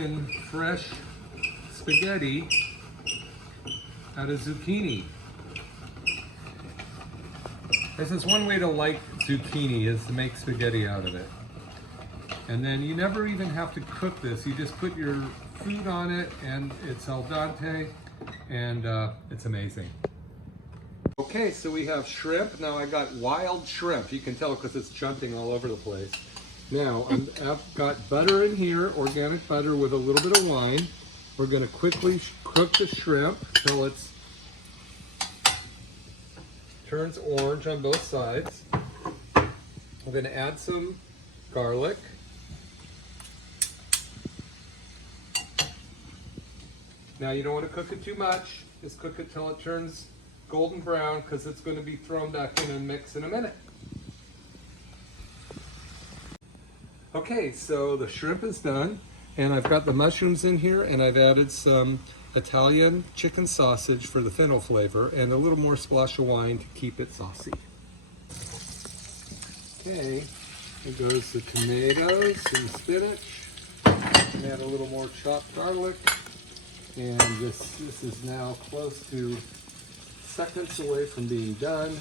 making fresh spaghetti out of zucchini. This is one way to like zucchini, is to make spaghetti out of it. And then you never even have to cook this. You just put your food on it and it's al dente, and it's amazing. Okay, so we have shrimp. Now I got wild shrimp. You can tell because it's jumping all over the place. Now I've got butter in here, organic butter with a little bit of wine. We're gonna quickly cook the shrimp till it turns orange on both sides. I'm gonna add some garlic. Now you don't want to cook it too much. Just cook it till it turns golden brown, because it's going to be thrown back in and mix in a minute. Okay, so the shrimp is done, and I've got the mushrooms in here, and I've added some Italian chicken sausage for the fennel flavor, and a little more splash of wine to keep it saucy. Okay, here goes the tomatoes and spinach, and add a little more chopped garlic. And this is now close to seconds away from being done.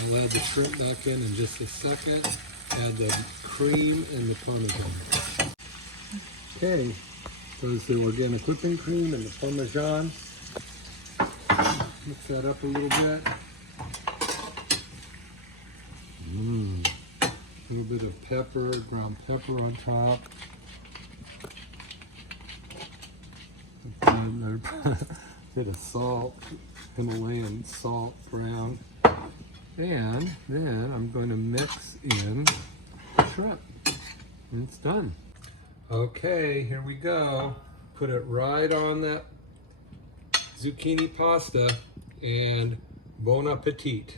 I'll add the shrimp back in just a second. Add the cream and the Parmesan. Okay, goes the organic whipping cream and the Parmesan. Mix that up a little bit. A little bit of pepper, ground pepper on top. A bit of salt, Himalayan salt, brown. And then I'm going to mix in the shrimp. And it's done. Okay, here we go. Put it right on that zucchini pasta, and bon appetit.